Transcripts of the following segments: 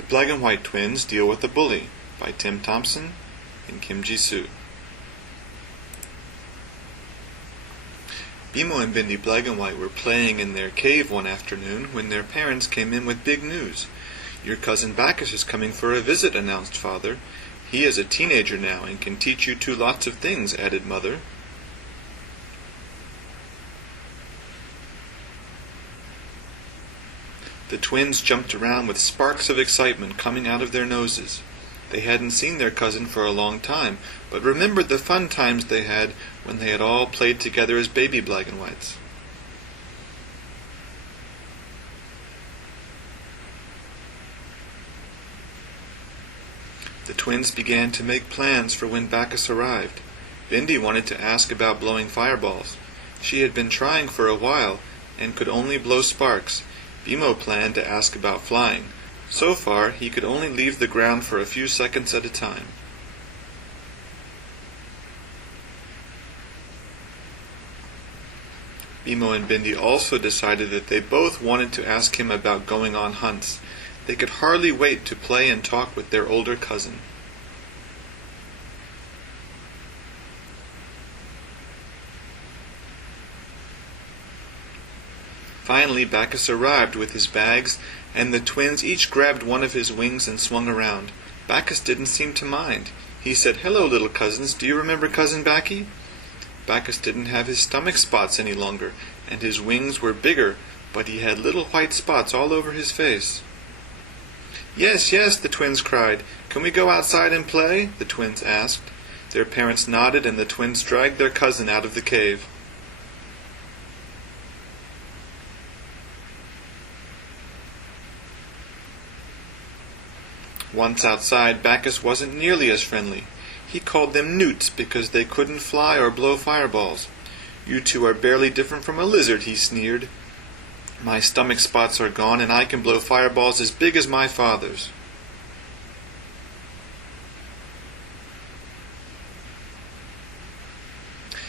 The Blagonwight Twins Deal with a Bully by Tim Thompson and Kim JiSoo. Bimo and Bindi Blagonwight were playing in their cave one afternoon when their parents came in with big news. "Your cousin Bacchus is coming for a visit," announced Father. "He is a teenager now and can teach you two lots of things," added Mother. The twins jumped around with sparks of excitement coming out of their noses. They hadn't seen their cousin for a long time, but remembered the fun times they had when they had all played together as baby Blagonwights. The twins began to make plans for when Bacchus arrived. Bindi wanted to ask about blowing fireballs. She had been trying for a while and could only blow sparks. Bimo planned to ask about flying. So far, he could only leave the ground for a few seconds at a time. Bimo and Bindi also decided that they both wanted to ask him about going on hunts. They could hardly wait to play and talk with their older cousin. Finally, Bacchus arrived with his bags, and the twins each grabbed one of his wings and swung around. Bacchus didn't seem to mind. He said, "Hello, little cousins. Do you remember Cousin Baccy?" Bacchus didn't have his stomach spots any longer, and his wings were bigger, but he had little white spots all over his face. "Yes, yes," the twins cried. "Can we go outside and play?" the twins asked. Their parents nodded, and the twins dragged their cousin out of the cave. Once outside, Bacchus wasn't nearly as friendly. He called them newts because they couldn't fly or blow fireballs. "You two are barely different from a lizard," he sneered. "My stomach spots are gone, and I can blow fireballs as big as my father's."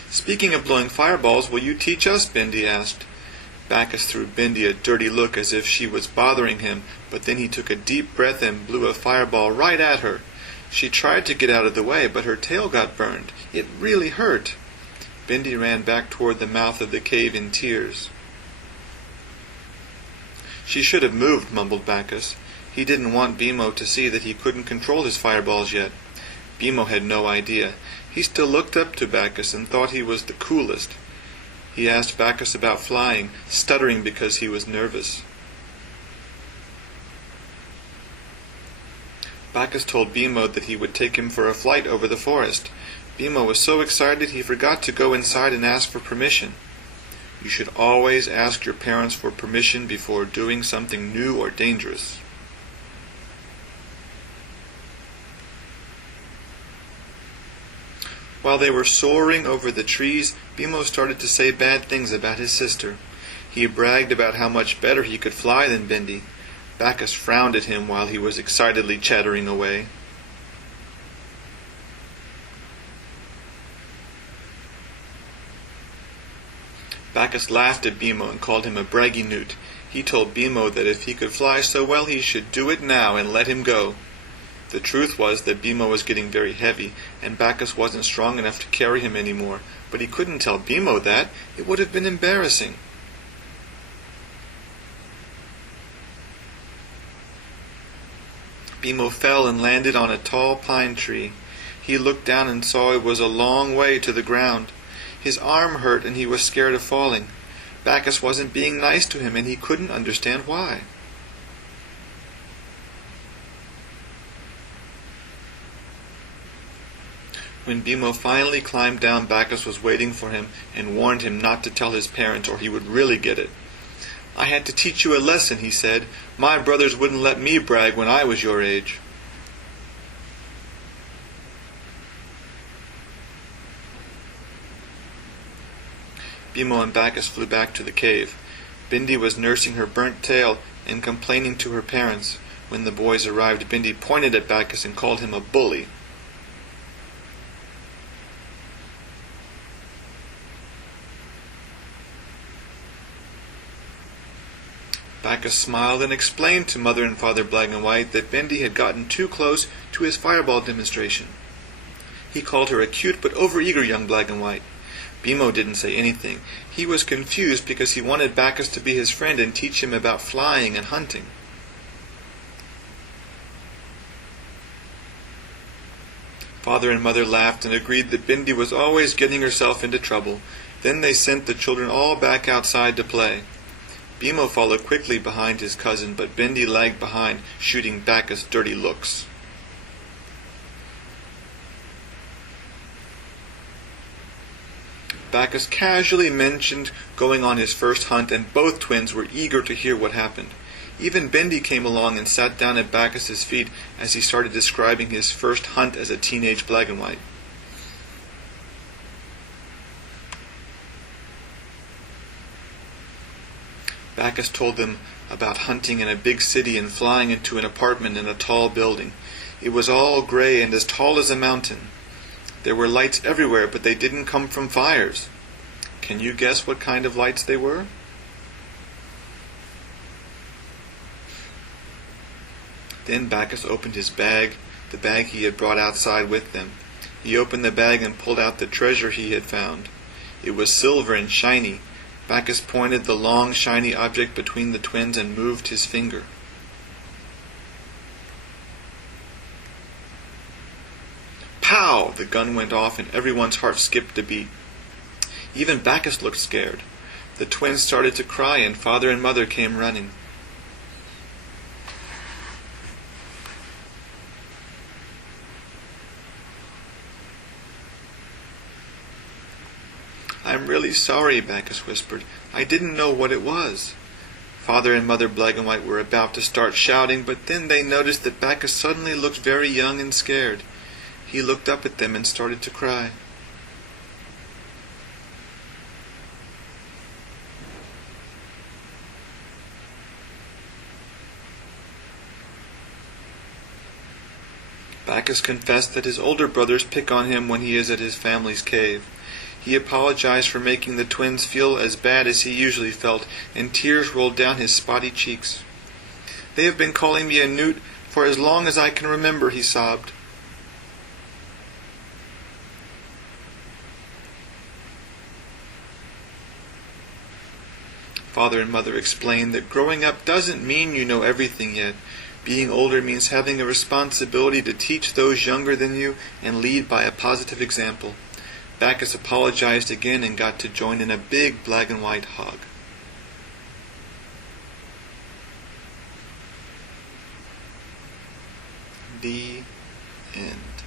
"Speaking of blowing fireballs, will you teach us?" Bindi asked. Bacchus threw Bindi a dirty look as if she was bothering him, but then he took a deep breath and blew a fireball right at her. She tried to get out of the way, but her tail got burned. It really hurt. Bindi ran back toward the mouth of the cave in tears. "She should have moved," mumbled Bacchus. He didn't want Bimo to see that he couldn't control his fireballs yet. Bimo had no idea. He still looked up to Bacchus and thought he was the coolest. He asked Bacchus about flying, stuttering because he was nervous. Bacchus told Bimo that he would take him for a flight over the forest. Bimo was so excited he forgot to go inside and ask for permission. You should always ask your parents for permission before doing something new or dangerous. While they were soaring over the trees, Bimo started to say bad things about his sister. He bragged about how much better he could fly than Bindi. Bacchus frowned at him while he was excitedly chattering away. Bacchus laughed at Bimo and called him a braggy newt. He told Bimo that if he could fly so well he should do it now and let him go. The truth was that Bimo was getting very heavy, and Bacchus wasn't strong enough to carry him anymore, but he couldn't tell Bimo that. It would have been embarrassing. Bimo fell and landed on a tall pine tree. He looked down and saw it was a long way to the ground. His arm hurt and he was scared of falling. Bacchus wasn't being nice to him and he couldn't understand why. When Bimo finally climbed down, Bacchus was waiting for him and warned him not to tell his parents or he would really get it. "I had to teach you a lesson," he said. "My brothers wouldn't let me brag when I was your age." Bimo and Bacchus flew back to the cave. Bindi was nursing her burnt tail and complaining to her parents. When the boys arrived, Bindi pointed at Bacchus and called him a bully. Bacchus smiled and explained to Mother and Father Blagonwight that Bendy had gotten too close to his fireball demonstration. He called her a cute but overeager young Blagonwight. Bimo didn't say anything. He was confused because he wanted Bacchus to be his friend and teach him about flying and hunting. Father and Mother laughed and agreed that Bindi was always getting herself into trouble. Then they sent the children all back outside to play. Bimo followed quickly behind his cousin, but Bindi lagged behind, shooting Bacchus dirty looks. Bacchus casually mentioned going on his first hunt, and both twins were eager to hear what happened. Even Bendy came along and sat down at Bacchus's feet as he started describing his first hunt as a teenage Blagonwight. Bacchus told them about hunting in a big city and flying into an apartment in a tall building. It was all gray and as tall as a mountain. There were lights everywhere, but they didn't come from fires. Can you guess what kind of lights they were? Then Bacchus opened his bag, the bag he had brought outside with them. He opened the bag and pulled out the treasure he had found. It was silver and shiny. Bacchus pointed the long, shiny object between the twins and moved his finger. Pow! The gun went off and everyone's heart skipped a beat. Even Bacchus looked scared. The twins started to cry and Father and Mother came running. "I'm really sorry," Bacchus whispered. "I didn't know what it was." Father and Mother Blagonwight were about to start shouting, but then they noticed that Bacchus suddenly looked very young and scared. He looked up at them and started to cry. Bacchus confessed that his older brothers pick on him when he is at his family's cave. He apologized for making the twins feel as bad as he usually felt, and tears rolled down his spotty cheeks. "They have been calling me a newt for as long as I can remember," he sobbed. Father and Mother explained that growing up doesn't mean you know everything yet. Being older means having a responsibility to teach those younger than you and lead by a positive example. Bacchus apologized again and got to join in a big black and white hug. The end.